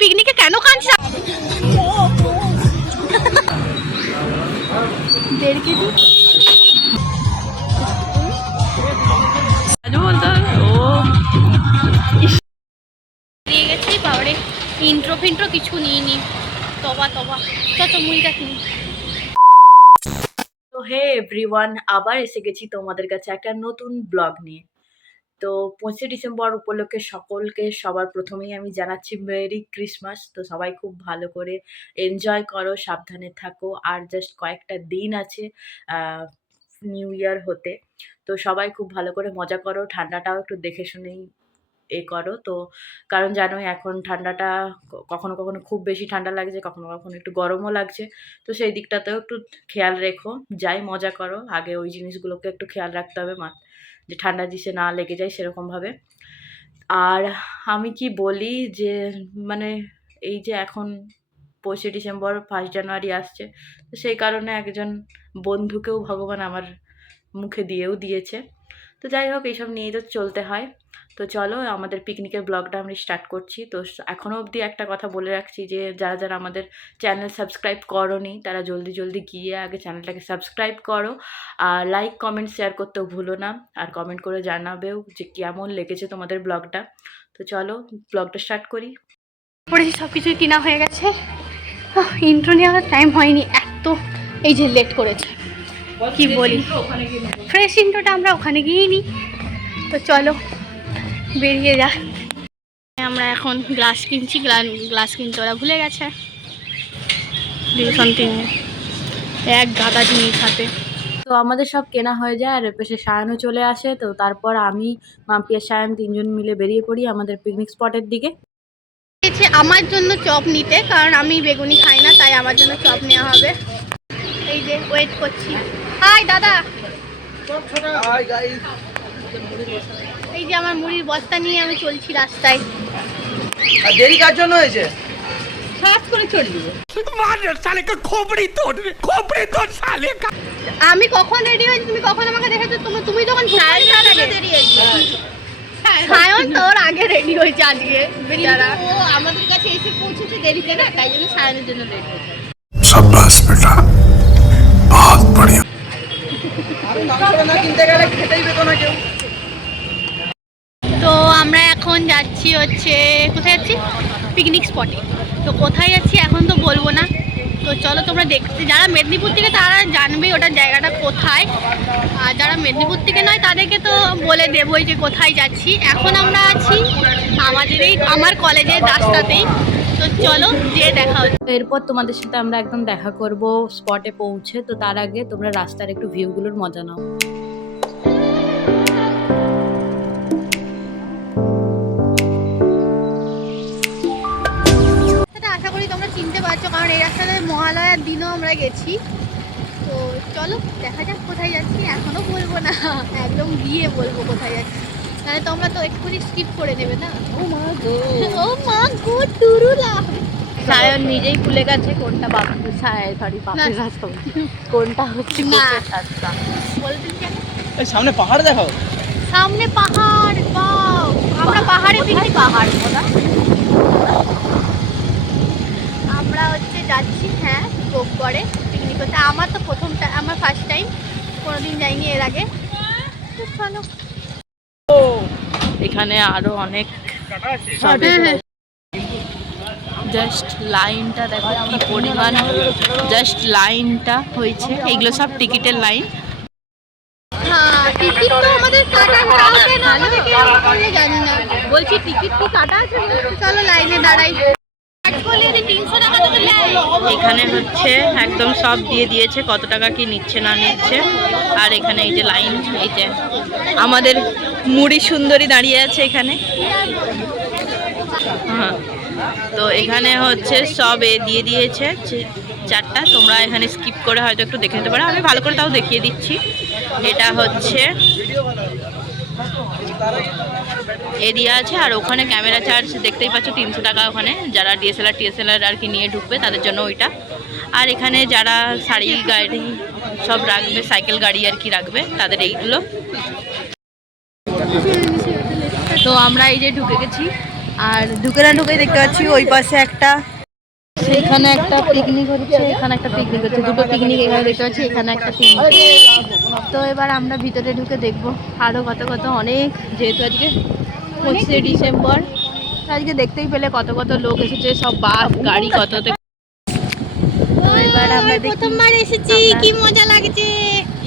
পিকনিকে কেন কাঁদছিস? 1.5 কেজি দিয়ে গেছি বাবারে। ইন্ট্রো ফিন্ট্রো কিছু নিইনি। তবা তো মুড়িটা কিনি। তো হে এভরিওয়ান, আবার এসে গেছি তোমাদের কাছে একটা নতুন ব্লগ নিয়ে। তো 25 ডিসেম্বর উপলক্ষে সকলকে সবার প্রথমেই আমি জানাচ্ছি মেরি ক্রিসমাস। তো সবাই খুব ভালো করে এনজয় করো, সাবধানে থাকো। আর জাস্ট কয়েকটা দিন আছে নিউ ইয়ার হতে। তো সবাই খুব ভালো করে মজা করো, ঠান্ডাটাও একটু দেখে শুনেই করো। তো কারণ জানোই এখন ঠান্ডাটা কখনো কখনো খুব বেশি ঠান্ডা লাগছে, কখনো কখনো একটু গরমও লাগছে। তো সেই দিকটাতেও একটু খেয়াল রেখো। যাই মজা করো, আগে ওই জিনিসগুলোকে একটু খেয়াল রাখতে হবে, যে ঠান্ডা দিশে না লেগে যায় সেরকমভাবে। আর আমি কি বলি যে মানে এই যে এখন 25 ডিসেম্বর 1 জানুয়ারি আসছে, তো সেই কারণে একজন বন্ধুকেও ভগবান আমার মুখে দিয়েও দিয়েছে। তো যাই হোক, এইসব নিয়েই তো চলতে হয়। তো চলো আমাদের পিকনিকের ব্লগটা আমরা স্টার্ট করছি। তো এখনও অবধি একটা কথা বলে রাখছি যে যারা যারা আমাদের চ্যানেল সাবস্ক্রাইব করোনি তারা জলদি গিয়ে আগে চ্যানেলটাকে সাবস্ক্রাইব করো। আর লাইক কমেন্ট শেয়ার করতেও ভুলো না। আর কমেন্ট করে জানাবেও যে কেমন লেগেছে তোমাদের ব্লগটা। তো চলো ব্লগটা স্টার্ট করি। পড়েছি, সব কিছুই কেনা হয়ে গেছে। ইন্ট্রো নেওয়ার টাইম হয়নি, এত এই যে লেট করেছে কি বলি। ফ্রেশ ইন্ট্রোটা আমরা ওখানে গিয়েই নিই। তো চলো বেরিয়ে যা। আমরা এখন গ্লাস কিনছি, গ্লাস কিনতে ওরা ভুলে গেছে। এক গাদা জিনিস হাতে। তো আমাদের সব কেনা হয়ে যায়, আর এপাশে সায়ানও চলে আসে। তো তারপর আমি, মাম্পি আর সায়ান 3 জন মিলে বেরিয়ে পড়ি আমাদের পিকনিক স্পটের দিকে। আমার জন্য চপ নিতে, কারণ আমি বেগুনি খাই না, তাই আমার জন্য চপ নেওয়া হবে। এই যে ওয়েট করছি। হাই দাদা। এই যে আমার মুড়ির বস্তা নিয়ে আমি চলছি রাস্তায়। আর দেরি কার জন্য হয়েছে? সাত করে চলবি। আমি কখন রেডি হয়েছি, তুমি কখন আমাকে দেখেছো? তুমি তখন দেরি হয়েছে। সায়ন তোর আগে রেডি হয়েছে আজকে, বেচারা। ও আমাদের কাছে এসে পৌঁছেছে দেরিতে না, তাই জন্য সায়নের জন্য লেট হয়েছে। शाबाश बेटा, बहुत बढ़िया। আমি মাংস না কিনতে গেলে খেতেই পেতো না কেউ। তো আমরা এখন যাচ্ছি হচ্ছে, কোথায় যাচ্ছি? পিকনিক স্পটে। তো কোথায় যাচ্ছি এখন তো বলবো না। তো চলো তোমরা দেখতে, যারা মেদিনীপুর থেকে তারা জানবেই ওটার জায়গাটা কোথায়। আর যারা মেদিনীপুর থেকে নয় তাদেরকে তো বলে দেবই যে কোথায় যাচ্ছি। এখন আমরা আছি আমার কলেজের রাস্তাতেই। তো চলো যেয়ে দেখা হচ্ছে। এরপর তোমাদের সাথে আমরা একদম দেখা করব স্পটে পৌঁছে। তো তার আগে তোমরা রাস্তার একটু ভিউগুলোর মজা নাও। আশা করি তোমরা চিনতে পারছো, কারণ এই রাস্তাতে মহালয়ার দিনও আমরা গেছি। তো চলো দেখা যাক কোথায় যাচ্ছি। এখনো বলবো না, একদম গিয়ে বলবো কোথায় যাচ্ছি, তাহলে তোমরা তো এক্ষুনি স্কিপ করে নেবে না। ও মা গো টুরুলা। সায়ন নিজেই ভুলে গেছে কোনটা বাপের রাস্তা, কোনটা হচ্ছে কোচের রাস্তা। বলে দিন কেন? এই সামনে পাহাড় দেখাও। সামনে পাহাড়, বাও। আমরা পাহাড়ে পিকনিক, পাহাড় বলা আমরা হচ্ছে যাচ্ছি। হ্যাঁ, গোপ করে পিকনিক করতে। আমার তো আমার ফার্স্ট টাইম, কোনোদিন যাইনি এর আগে। তো চলো। এখানে আরো অনেক জাস্ট লাইনটা দেখো কি পরিমাণ, জাস্ট লাইনটা হয়েছে। এগুলো সব টিকিটের লাইন। হ্যাঁ, টিকিট তো আমাদের কাটা আছে না, আমাদের জানি না। বলছি টিকিট কি কাটা আছে? চলো লাইনে দাঁড়াই। এখানে হচ্ছে একদম সব দিয়ে দিয়েছে, কত টাকা কি নিচ্ছে না নিচ্ছে। আর এখানে এই যে লাইন, এই যে আমাদের মুড়ি সুন্দরী দাঁড়িয়ে আছে এখানে। হ্যাঁ, তো এখানে হচ্ছে সব দিয়ে দিয়েছে 4টা। তোমরা এখানে স্কিপ করে হয়তো একটু দেখে নিতে পারো, আমি ভালো করে তাও দেখিয়ে দিচ্ছি। এটা হচ্ছে এরিয়া আছে, আর ওখানে ক্যামেরা চার্জ দেখতেই পাচ্ছ 300 টাকা। ওখানে যারা ডিএসএলআর আর কি নিয়ে ঢুকবে তাদের জন্য ওইটা। আর এখানে যারা শাড়ি গাড়ি সব রাখবে, সাইকেল গাড়ি আর কি রাখবে, তাদের এইগুলো। তো আমরা এই যে ঢুকে গেছি, আর ঢুকে না ঢুকেই দেখতে পাচ্ছি ওই পাশে একটা, এখানে একটা পিকনিক হচ্ছে, এখানে একটা পিকনিক হচ্ছে, দুটো পিকনিক এখানে দেখতে পাচ্ছি, এখানে একটা পিকনিক। তো এবার আমরা ভিতরে ঢুকে দেখবো আরো কত কত অনেক, যেহেতু আজকে 25শে ডিসেম্বর, আজকে দেখতেই পেলে কত কত লোক এসেছে, সব বাস গাড়ি কততে। এবার আমরা প্রথমবার এসেছি, কি মজা লাগছে।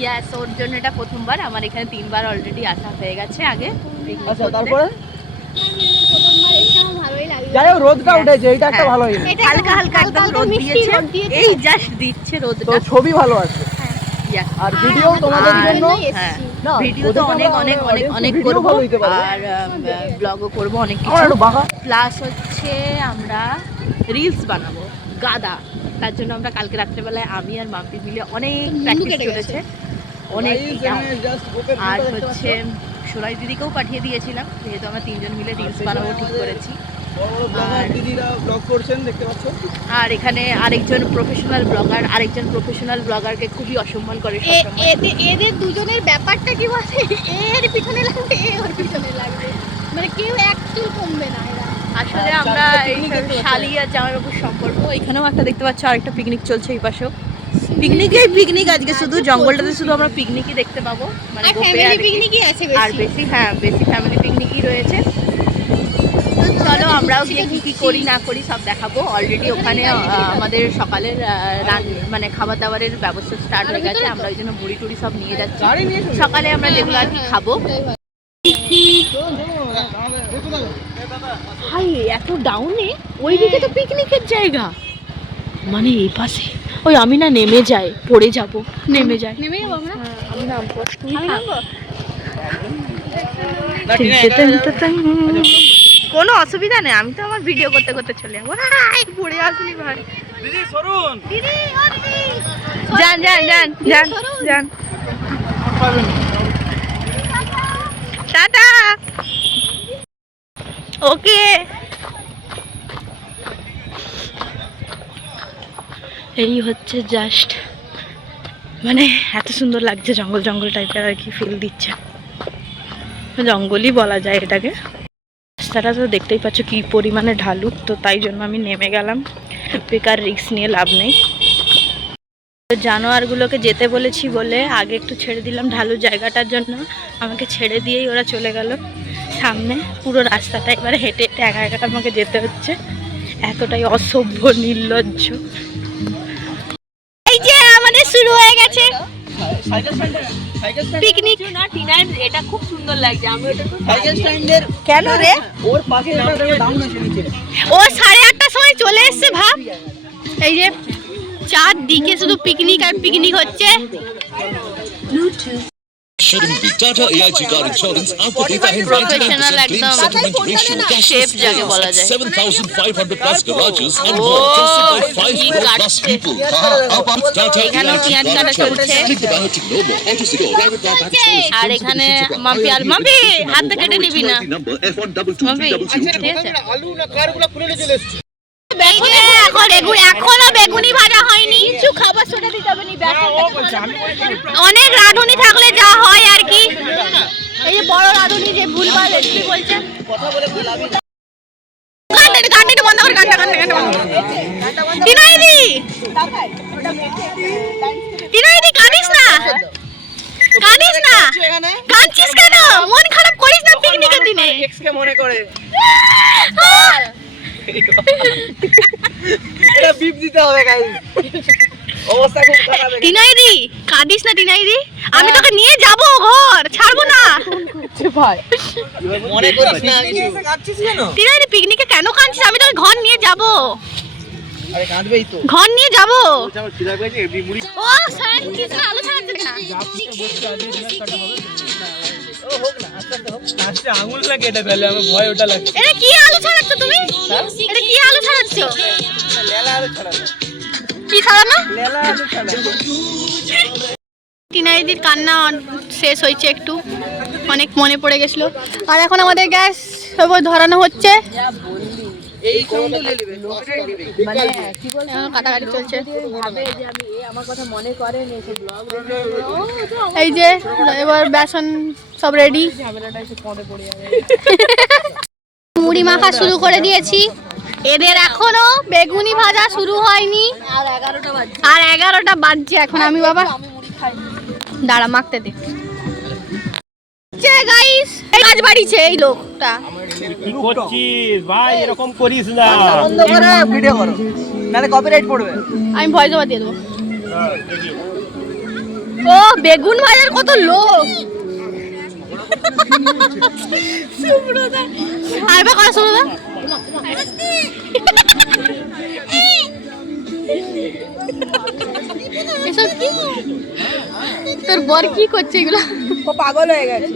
ইয়াস, ওর জন্য এটা প্রথমবার, আমার এখানে 3বার অলরেডি আসা হয়ে গেছে আগে। আচ্ছা তারপরে প্রথমবার এসে আমার ভালোই লাগলো। যাই হোক রোদটা উঠেছে, এটা একটা ভালো হয়েছে। এটা হালকা হালকা একদম রোদ দিয়েছে, এই জাস্ট দিচ্ছে তো রোদটা। ছবি ভালো আছে Yes. আর ভিডিও তোমাদের আর- জন্য হ্যাঁ, না, ভিডিও তো ওদের অনেক জন্য অনেক অনেক audience অনেক video করবো, ভালো দিতে পারবে। আর ব্লগও করবো অনেক আমার কিছু। একটু বাঁকা প্লাস হচ্ছে আমরা রিলস বানাবো গাদা, তার জন্য আমরা কালকে রাত্রেবেলায় আমি আর মাম্পি মিলে অনেক প্র্যাকটিস কেটে গেছে। চলেছে, অনেক। জাস্ট ওকে আর হচ্ছে সোনাই দিদিকেও পাঠিয়ে দিয়েছিলাম, যেহেতু আমরা 3জন মিলে রিলস বানাবো ঠিক করেছি। বড় বড় ব্লগার দিদিরা ব্লগ করছেন দেখতে পাচ্ছ। আর এখানে আরেকজন প্রফেশনাল ব্লগারকে খুবই অসম্মান করে সবসময়। এদের দুজনের ব্যাপারটা কি বলে, এর পিছনে লাগবে, এ ওর পিছনে লাগবে, মানে কেউ এক চুল কমবে না এরা। আসলে আমরা এই শালি আর জামাইবাবুর সম্পর্ক। এখানেও একটা দেখতে পাচ্ছ, আরেকটা পিকনিক চলছে এই পাশেও। পিকনিক আজকে শুধু জঙ্গলটাতে শুধু আমরা পিকনিকই দেখতে পাবো, মানে আর গোপে ফ্যামিলি আর কি। পিকনিকই আছে আর বেশি। বেশি ফ্যামিলি পিকনিকই রয়েছে। তো চলো আমরাও গিয়ে কি কি করি না করি সব দেখাবো। অলরেডি ওখানে আমাদের সকালের মানে খাবার দাবারের ব্যবস্থা স্টার্ট হয়ে গেছে, আমরা ওই জন্য বুড়ি টুড়ি সব নিয়ে যাচ্ছি। গাড়ি নিয়ে চলে সকালে আমরা যেগুলো আর কি খাবো। ভাই এত ডাউনে, ওইদিকে তো পিকনিকের জায়গা, মানে এই পাশে। ওই আমি না নেমে যাই, পড়ে যাব, নেমে যাই। নেমে যাবো আমরা। আমি নামবো, তুই আমি থাক। নামবো? কোনো অসুবিধা নেই, আমি তো আমার ভিডিও করতে করতে চলে যাবো। পড়ে আসলি ভাই। দিদি সরুন দিদি, ও দিদি। যান যান যান যান যান, টাটা। ওকে, এই হচ্ছে জাস্ট, মানে এত সুন্দর লাগছে, জঙ্গল জঙ্গল টাইপের আর কি ফিল দিচ্ছে, জঙ্গলই বলা যায় এটাকে। রাস্তাটা তো দেখতেই পাচ্ছ কি পরিমাণে ঢালু, তো তাই জন্য আমি নেমে গেলাম, বেকার রিস্ক নিয়ে লাভ নেই। জানোয়ারগুলোকে যেতে বলেছি বলে আগে একটু ছেড়ে দিলাম ঢালু জায়গাটার জন্য, আমাকে ছেড়ে দিয়েই ওরা চলে গেল সামনে। পুরো রাস্তাটা এবারে হেঁটে হেঁটে একা একা আমাকে যেতে হচ্ছে, এতটাই অসভ্য নির্লজ্জ। এই যে আমাদের শুরু হয়ে গেছে পিকনিক। না টিনার এটা খুব সুন্দর লাগছে, আমি ওটা খুব সাইকেল স্ট্যান্ডের কেন রে, ওর পাশে একটা দেখো ডাউন আছে নিচে। ও 8:30টার সময় চলে এসছে ভাব। এই যে চারদিকে শুধু পিকনিক আর পিকনিক হচ্ছে। Shouldn't be Tata AIG car insurance आपको देता है Professional 99% claim एकदम। settlement ratio, Chef जाके बोला जाए। 7,500 plus garages and more trusted by 5 ये crore plus काटते। people। अब आप Tata এখানেও AIG পেঁয়াজ car কাটা insurance, চলছে। click the banner to know more or to secure private car back insurance. আর এখানে মাম্পি আর মাম্পি হাতটা কেটে নিবি না number মাম্পি, F1222222. ঠিক আছে। আলু না কারগুলো খুলে নিয়ে চলে এসেছে। এই যে এখনো বেগুনি ভাজা হয়নি, কিছু খাবার সোডা দিতে হবে নি। অনেক রাঁধুনি থাকলে যা হয় আর কি। এই যে বড় রাঁধুনি যে ভুলভাল রেসিপি বলছে, গানটা বন্ধ কর, গানটা টিনাইদি কাঁদিস না, এখানে কাঁদছিস কেন? মন খারাপ করিস না পিকনিকের দিনে। এক্সকে মনে করে এটা বিপ দিতে হবে গাইস, অবস্থা খুব খারাপ। টিনাইদি কাঁদিস না টিনাইদি, আমি তোকে নিয়ে যাব, ঘর ছাড়বো না। ভাই মনে করিস না কিছু। কাঁদছিস কেন? টিনাইদি পিকনিকে কেন কাঁদছিস? আমি তোকে ঘর নিয়ে যাব, আরে কাঁদবেই তো। ঘর নিয়ে যাব। আমার খিদা পেয়েছে এমনি মুড়ি। ও স্যার কিছু আলো ছাড়ছে না। ও হোক না, আস্তে আস্তে হোক। আস্তে আঙুল না কেটে ফেলে, আমার ভয় ওটা লাগছে। এটা কি আলো ছাড়াচ্ছ তুমি? এটা কি আলো ছাড়াচ্ছ? লেলা আলু ছাড়ানো, কি ছাড়ানো? লেলা আলু ছাড়ানো। টিনাইদির কান্না শেষ হয়েছে, একটু অনেক মনে পড়ে গেছিল। আর এখন আমাদের গ্যাস সব ধরানো হচ্ছে, এই সাউন্ড নিয়ে নেবে, মানে কি বলবো, এখন কাটাকাটি চলছে। ভাবে যে আমি আমার কথা মনে করে নিয়েছে ব্লগ। এই যে এবার বেসন সব রেডি, মুড়ি মুড়ি মাখা শুরু করে দিয়েছি। এদের এখনো বেগুনি ভাজা শুরু হয়নি, আর 11টা বাজছে এখন। আমি বাবা দাঁড়া মাখতে দে গাইস, কাজ বাড়িছে এই লোকটা। কি করছিস ভাই? এরকম করিস না, বন্ধ করে ভিডিও করো, নাহলে কপিরাইট পড়বে। আমি ভয়েস ওভার দিয়ে দেবো। ও বেগুন ভাজার কত লোক। সুব্রতা আরেকবার কথা সুব্রতা। এসব কি? তোর বর কি করছে এগুলো? ও পাগল হয়ে গেছে।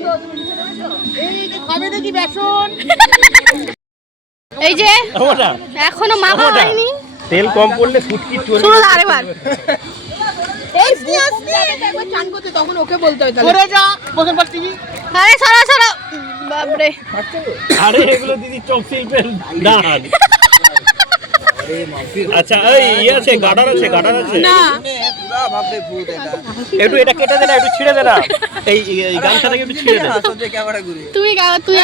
এই যে এখনো মাখা হয়নি, তেল কম পড়লে ফুটকি চলে। সুব্রতা আরেকবার। তখন ওকে বলতে হয় করে যা বসে পাচ্ছি। আরে সরা সরা বাপরে। আরে এগুলো দিদি চোখ শিল্পের দান। আচ্ছা এই আছে গার্ডার আছে, গার্ডার আছে না পুরা ভাববে ভূত এটা। একটু এটা কেটে দে না, একটু ছিঁড়ে দে না, এই গামছা থেকে একটু ছিঁড়ে দে। সত্যি ক্যামেরা ঘুরে তুই তুই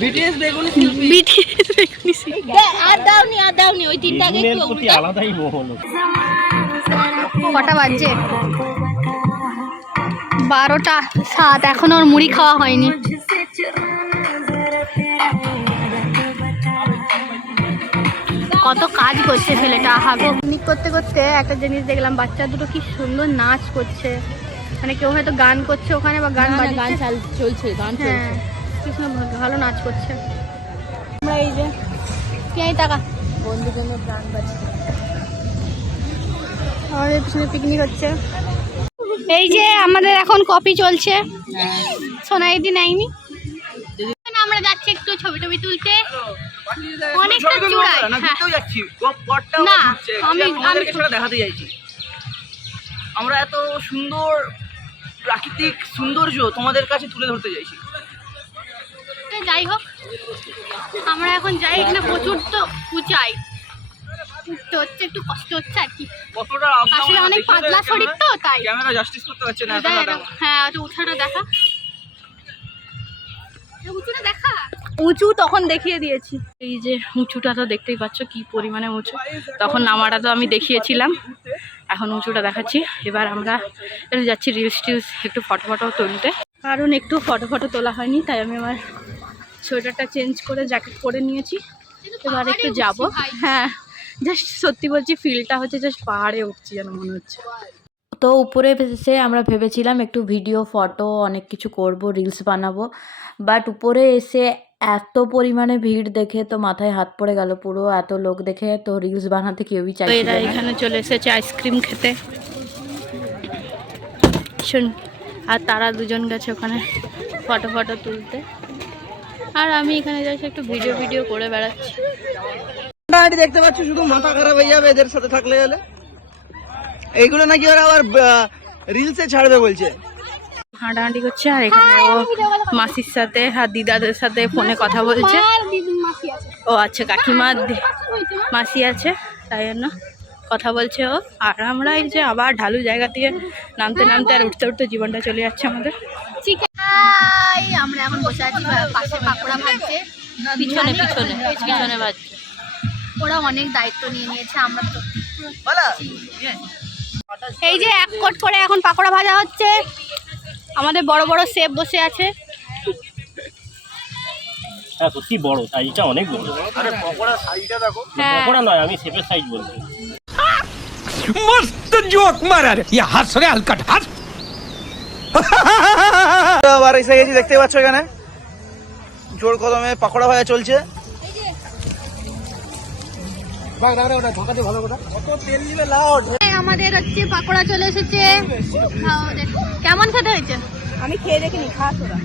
বিটিএস বেগুনি শিল্পী। বিটিএস বেগুনি শিল্পী। আর দাওনি ওই তিনটা আগে বেগুনের একটু প্রতি আলাদাই মোহ হলো। কটা বাজছে? 12টা 7। এখনো ওর মুড়ি খাওয়া হয়নি। কত কাজ করছে ছেলেটা। হাগো পিকনিক করতে করতে একটা জিনিস দেখলাম, বাচ্চা দুটো কি সুন্দর নাচ করছে। মানে কেউ হয়তো গান করছে ওখানে, বা গান চলছে, গান চলছে, কি সুন্দর ভালো নাচ করছে। আমরা এই যে পেঁয়াজ টাকা বন্ধুর জন্য প্রাণ বাঁচি, আমাদের পিছনে পিকনিক হচ্ছে। এই যে আমাদের এখন কপি চলছে, সোনাইদি নাইনি। আমরা যাচ্ছি একটু ছবি টবি তুলতে, অনেকটা চূড়ায়। না ঘুরতেও যাচ্ছি, গড়টাও না, ঘুরছে। আমি তোমাদেরকে সেটা দেখাতে যাচ্ছি। আমরা এত সুন্দর প্রাকৃতিক সৌন্দর্য তোমাদের কাছে তুলে ধরতে চাইছি। যাই হোক, আমরা এখন যাই। এখানে প্রচুর তো উঁচাই, উঠতে হচ্ছে, একটু কষ্ট হচ্ছে আর কি। কতটা আসলে অনেক পাতলা শরীর তো, তাই ক্যামেরা জাস্টিস করতে পারছে না। হ্যাঁ উঠাটা দেখা, উঁচুটা দেখা। উঁচু তখন দেখিয়ে দিয়েছি, এই যে উঁচুটা তো দেখতেই পাচ্ছ কি পরিমাণে উঁচু। তখন নামাটা তো আমি দেখিয়েছিলাম, এখন উঁচুটা দেখাচ্ছি। এবার আমরা যাচ্ছি রিলস টিলস একটু ফটো তুলতে, কারণ একটু ফটো তোলা হয়নি, তাই আমি আমার সোয়েটারটা চেঞ্জ করে জ্যাকেট পরে নিয়েছি। এবার একটু যাব। হ্যাঁ জাস্ট সত্যি বলছি, ফিলটা হচ্ছে জাস্ট পাহাড়ে উঠছি যেন মনে হচ্ছে। তো উপরে এসে আমরা ভেবেছিলাম একটু ভিডিও ফটো অনেক কিছু করব, রিলস বানাবো, বাট উপরে এসে এত পরিমাণে ভিড় দেখে তো মাথায় হাত পড়ে গেল পুরো। এত লোক দেখে তো রিলস বানাতে কেউই চাইছে এরা না। এখানে চলে এসেছে আইসক্রিম খেতে, শুন। আর তারা দুজন গেছে ওখানে ফটো তুলতে, আর আমি এখানে যাচ্ছি একটু ভিডিও করে বেড়াচ্ছি। হাঁটাহাঁটি দেখতে পাচ্ছ, শুধু মাথা খারাপ হয়ে যাবে এদের সাথে থাকলে গেলে। এইগুলো নাকি ওরা আবার রিলসে ছাড়বে বলছে। হাঁটাহাঁটি করছে, আর এখানে ও মাসির সাথে আর দিদাদের সাথে ফোনে কথা বলছে। ও আচ্ছা, কাকিমা মাসি আছে, তাই জন্য কথা বলছে ও। আর আমরা এই যে আবার ঢালু জায়গা দিয়ে নামতে আর উঠতে জীবনটা চলে যাচ্ছে আমাদের। আমরা এখন বসে আছি, পাশে পাকোড়া ভাজছে, পিছনে ভাজছে। ওরা অনেক দায়িত্ব নিয়ে নিয়েছে, আমরা তো। এই যে এক কোট করে এখন পাকোড়া ভাজা হচ্ছে, আমাদের বড় বড় শেফ বসে আছে। হ্যাঁ সত্যি বড়, সাইজটা অনেক বড়। আরে পকোড়া সাইজটা দেখো। পকোড়া নয়, আমি শেপের সাইজ বলছি। मस्त जोक मारा रे ये हंस रे हलकट हंस। আবার এসে গেছি, দেখতে পাচ্ছ এখানে জোর কদমে পাকোড়া ভাজা চলছে। আমাদের হচ্ছে পাকোড়া চলে এসেছে, কেমন খেতে হয়েছে? আমি খেয়ে দেখিনি, খাস ওরা।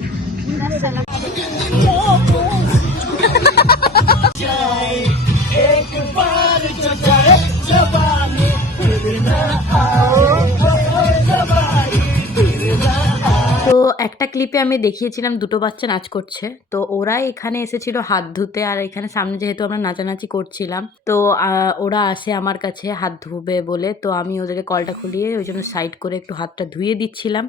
তো একটা ক্লিপে আমি দেখিয়েছিলাম দুটো বাচ্চা নাচ করছে, তো ওরাই এখানে এসেছিল হাত ধুতে। আর এখানে সামনে যেহেতু আমরা নাচানাচি করছিলাম, তো ওরা আসে আমার কাছে হাত ধুবে বলে, তো আমি ওদেরকে কলটা খুলিয়ে ওই জন্য সাইড করে একটু হাতটা ধুয়ে দিচ্ছিলাম।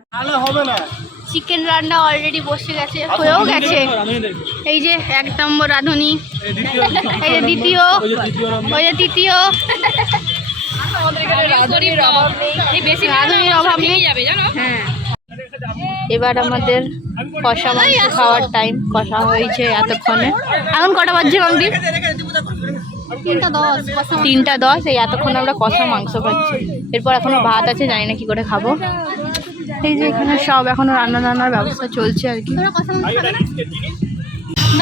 চিকেন রান্না অলরেডি বসে গেছে, হয়েও গেছে। এই যে 1 নম্বর রাঁধুনি, এই যে দ্বিতীয়, ওই যে তৃতীয়। রাঁধুনির অভাব নেই। হ্যাঁ, এবার আমাদের কষা মাংস খাওয়ার টাইম। কষা হয়েছে এতক্ষণে। এখন কটা বাজছে মামদি? 3:10। এই এতক্ষণ আমরা কষা মাংস খাচ্ছি। এরপর এখনো ভাত আছে, জানি না কি করে খাবো। এই যে এখানে সব এখনো রান্নার ব্যবস্থা চলছে আর কি।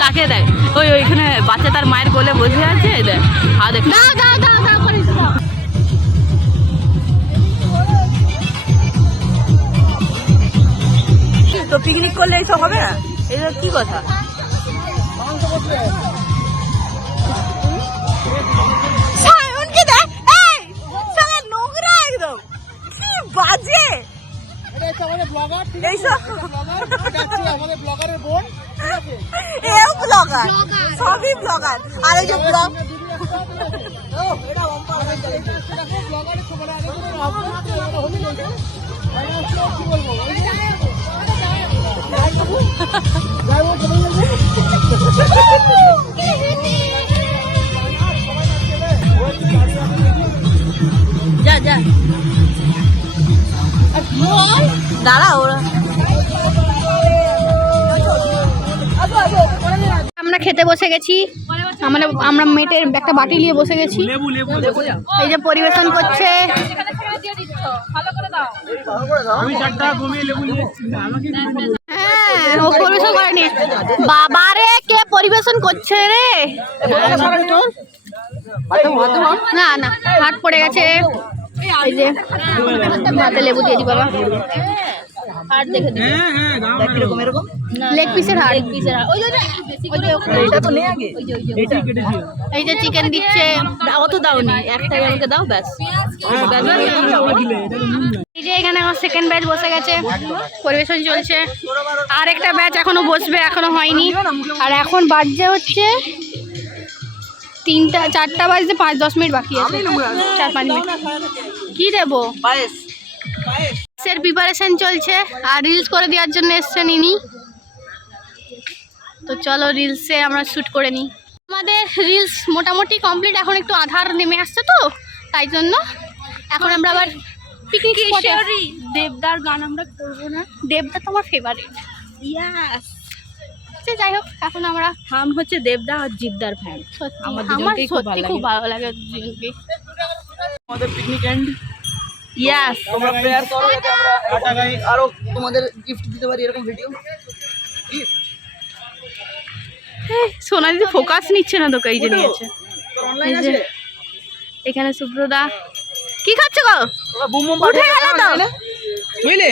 কাকে দেয়? ওইখানে বাচ্চা তার মায়ের কোলে বসে আছে, তো পিকনিক করলে এইসব হবে না? এটা কি কথা? নোংরা একদম, কি বাজে। এও ব্লগার, সবই ব্লগার। আর এই যে ব্লগ যা যা দাঁড়া ওরা। আমরা খেতে বসে গেছি। আমরা মেটের একটা বাটি নিয়ে বসে গেছি। এই যে পরিবেশন করছে। হ্যাঁ, ও পরিবেশন করেনি। বাবারে, কে পরিবেশন করছে রে? না না, হাত পড়ে গেছে। এই যে ভাতে লেবু দিয়ে দি বাবা। হাট দেখে দিই, কিরকম এরকম লেগ পিসের হাট। এই যে চিকেন দিচ্ছে। অত দাওনি, একটাই আমাকে দাও ব্যাস। এই যে এখানে আমার সেকেন্ড ব্যাচ বসে গেছে, পরিবেশন চলছে। আর একটা ব্যাচ এখনো বসবে, এখনো হয়নি। আর এখন বাজছে হচ্ছে 4টা বাজতে 5-10 মিনিট বাকি আছে। 4-5 মিনিট। কি দেবো? এর প্রিপারেশন চলছে। আর রিলস করে দেওয়ার জন্য এসছেন ইনি। তো চলো রিলসে আমরা শ্যুট করে নিই। আমাদের রিলস মোটামুটি কমপ্লিট। এখন একটু আধার নেমে আসছে, তো তাই জন্য এখন আমরা আবার পিকনিক স্পটে। দেবদার গান আমরা করবো না? দেবদা তোমার ফেভারিট? ইয়াস। যাই হোক, এখন আমরা হাম হচ্ছে দেবদা আর জিদ্দার ফ্যান। আমার সত্যি খুব ভালো লাগে দুজনকে। আমাদের পিকনিক এন্ড। ইয়াস, তোমরা প্রেয়ার করো যাতে আমরা আরো তোমাদের গিফট দিতে পারি, এরকম ভিডিও। সোনা দিদি ফোকাস নিচ্ছে না, তোকে এই যে নিয়েছে। অনলাইন আছে এখানে সুব্রদা কি খাচ্ছে গো? বুম বুম উঠে গেল তো, বুঝলে?